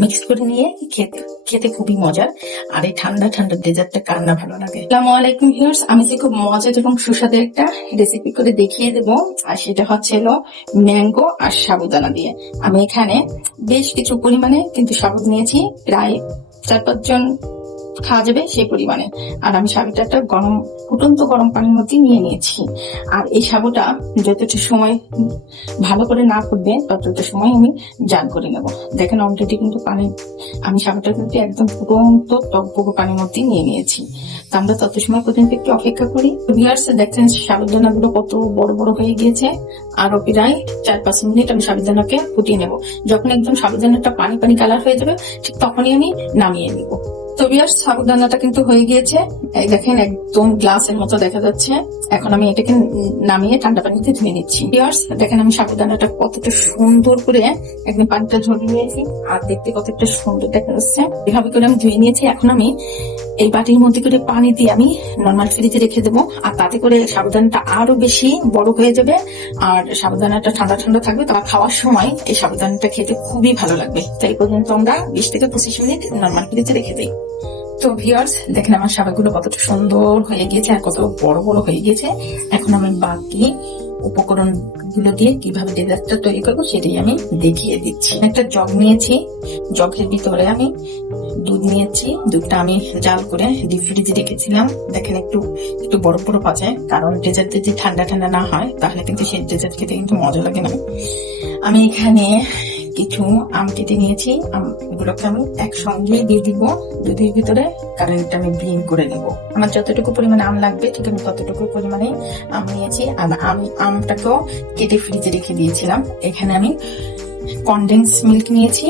Mix করে নিয়ে খেতে খেতে খুবই মজার। আর এই ঠান্ডা ঠান্ডা ডেজার্টটা কার না ভালো লাগে। আসসালামু আলাইকুম ভিউয়ার্স, আমি যে খুব মজার এবং সুস্বাদু একটা রেসিপি করে দেখিয়ে দেবো, আর সেটা হচ্ছে হলো ম্যাঙ্গো আর সাবুদানা দিয়ে। আমি এখানে বেশ কিছু পরিমাণে কিন্তু সাবুদ নিয়েছি, প্রায় 4-5 জন খাওয়া যাবে সেই পরিমাণে। আর আমি সাবুটা একটা ফুটন্ত গরম পানির মধ্যে নিয়ে নিয়েছি। আর এই সাবুটা যতটা সময় ভালো করে না ফুটবে ততটা সময় আমি জাল করে নেব। দেখেন অলরেডি কিন্তু আমি সাবুটা কিন্তু একদম ফুটন্ত টকবক পানির মধ্যে নিয়ে নিয়েছি। তো আমরা তত সময় পর্যন্ত একটু অপেক্ষা করি। ভিউয়ার্স দেখেন সাবুদানা গুলো কত বড় বড় হয়ে গিয়েছে। আরো প্রায় 4-5 মিনিট আমি সাবুদানাকে ফুটিয়ে নেব। যখন একদম সাবুদানাটা পানি পানি কালার হয়ে যাবে ঠিক তখনই আমি নামিয়ে নিব। তো ভিউয়ার্স সাবুদানাটা কিন্তু হয়ে গিয়েছে, এই দেখেন একদম গ্লাসের মতো দেখা যাচ্ছে। এখন আমি এটাকে নামিয়ে ঠান্ডা পানিতে ধুয়ে নিচ্ছি। ভিউয়ার্স দেখেন আমি সাবুদানাটা কতটা সুন্দর করে একদম পানিটা ঝরিয়ে নিয়েছি, আর দেখতে কতটা সুন্দর দেখা যাচ্ছে। এভাবে করে আমি ধুয়ে নিয়েছি। এখন আমি এই বাটির মধ্যে করে পানি দিয়ে আমি নর্মাল ফ্রিজে রেখে দেবো, আর তাতে করে সাবুদানাটা আরো বেশি বড় হয়ে যাবে আর সাবুদানাটা ঠান্ডা ঠান্ডা থাকবে। তা খাওয়ার সময় এই সাবুদানাটা খেতে খুবই ভালো লাগবে। তাই পর্যন্ত আমরা 20 থেকে 25 মিনিট নর্মাল ফ্রিজে রেখে দিই। তো ভিউয়ার্স দেখেন আমার সাবাগুলো কতটা সুন্দর হয়ে গিয়েছে আর কত বড় বড় হয়ে গিয়েছে। এখন আমি বাকি উপকরণ গুলো দিয়ে কিভাবে ডেজার্টটা তৈরি করবো সেটাই আমি দেখিয়ে দিচ্ছি। একটা জগ নিয়েছি, জগের ভিতরে আমি দুধ নিয়েছি। দুধটা আমি জাল করে ডিপ ফ্রিজে রেখেছিলাম। দেখেন একটু একটু বরফ বরফ আছে, কারণ ডেজার্ট যদি ঠান্ডা ঠান্ডা না হয় তাহলে কিন্তু সেই ডেজার্ট খেতে কিন্তু মজা লাগে না। আমি এখানে কিছু আম কেটে নিয়েছি, আমগুলোকে আমি একসঙ্গে দিয়ে দিব দুধের ভিতরে, কারণ এটা আমি ব্লেন্ড করে নেব। আমার যতটুকু পরিমাণে আম লাগবে ঠিক আমি ততটুকু পরিমাণে আম নিয়েছি। আর আমি আমটাকেও কেটে ফ্রিজে রেখে দিয়েছিলাম। এখানে আমি কনডেন্স মিল্ক নিয়েছি,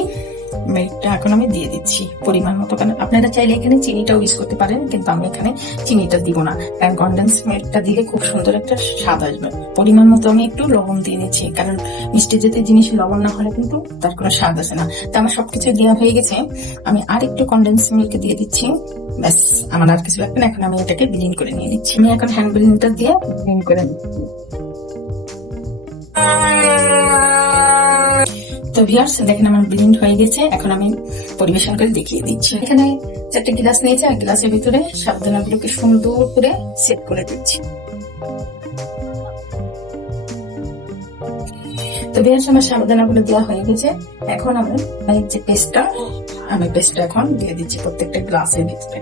মিল্কটা এখন আমি দিয়ে দিচ্ছি পরিমাণ মতো। কারণ আপনারা চাইলে এখানে চিনিটাও ইউজ করতে পারেন, কিন্তু আমি এখানে চিনিটা দিব না, কারণ কনডেন্স মিল্কটা দিলে খুব সুন্দর একটা স্বাদ আসবে। পরিমাণ মতো আমি একটু লবণ দিয়ে নিচ্ছি, কারণ মিষ্টি জাতীয় জিনিস লবণ না হলে কিন্তু তার কোনো স্বাদ আসে না। তো আমার সবকিছু দেওয়া হয়ে গেছে, আমি আর একটু কনডেন্স মিল্ক দিয়ে দিচ্ছি। ব্যাস, আমার আর কিছু লাগবে না। এখন আমি এটাকে ব্লেন্ড করে নিয়ে নিচ্ছি। আমি এখন হ্যান্ড ব্লেন্ডার দিয়ে ব্লেন্ড করে নিচ্ছি। তো ভিউয়ার্স দেখেন আমার ব্লেন্ড হয়ে গেছে। এখন আমি পরিবেশন করে দেখিয়ে দিচ্ছি। এখানে 4টে গ্লাস নিয়েছি, আর গ্লাসের ভিতরে সাবুদানাগুলোকে সুন্দর করে সেট করে দিচ্ছি। তো ভিউয়ার্স আমার সাবুদানাগুলো দেওয়া হয়ে গেছে। এখন আমি যে পেস্টটা এখন দিয়ে দিচ্ছি প্রত্যেকটা গ্লাসের ভিতরে।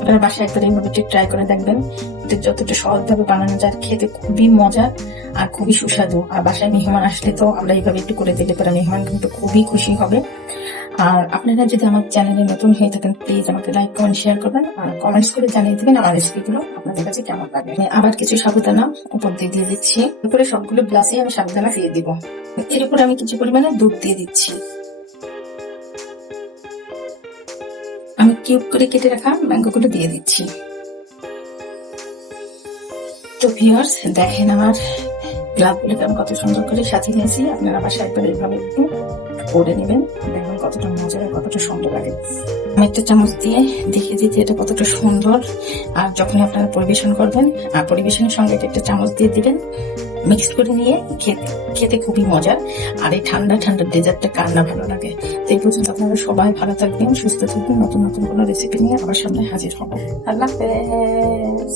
আপনারা বাসায় একবার এইভাবে ট্রাই করে দেখবেন, এটা যতটা সহজভাবে বানানো যায়, খেতে খুবই মজার আর খুবই সুস্বাদু। আর বাসায় মেহমান আসলে তো আমরা এইভাবে একটু করে দিলে পরে মেহমান কিন্তু খুবই খুশি হবে। আর আপনারা যদি আমার চ্যানেলে নতুন হয়ে থাকেন প্লিজ আমাকে লাইক কমেন্ট শেয়ার করবেন, আর কমেন্টস করে জানিয়ে দেবেন আমার রেসিপিগুলো আপনাদের কাছে কেমন লাগে। আবার কিছু সাবুদানা উপর দিয়ে দিচ্ছি। এরপরে সবগুলো গ্লাসে আমি সাবুদানা দিয়ে দিব। এর উপরে আমি কিছু পরিমাণে দুধ দিয়ে দিচ্ছি। আমি কিউব করে কেটে রাখা ম্যাঙ্গোগুলো দিয়ে দিচ্ছি। তো ভিউয়ার্স দেখেন আমার গ্লাসগুলোকে আমি কত সুন্দর করে সাজিয়ে নিয়েছি। আপনারা বাসায় একবার এইভাবে একটু করে নেবেন, দেখবেন কতটা মজা আর কতটা সুন্দর লাগে। আমি একটা চামচ দিয়ে দেখিয়ে দিচ্ছি এটা কতটা সুন্দর। আর যখন আপনারা পরিবেশন করবেন, আর পরিবেশনের সঙ্গে একটা চামচ দিয়ে দিবেন, মিক্স করে নিয়ে খেতে খুবই মজার। আর এই ঠান্ডা ঠান্ডা ডেজার্টটা কার না ভালো লাগে। তো এই পর্যন্ত আপনারা সবাই ভালো থাকবেন, সুস্থ থাকবেন। নতুন নতুন কোনো রেসিপি নিয়ে আবার সামনে হাজির হবো। আল্লাহ হাফেজ।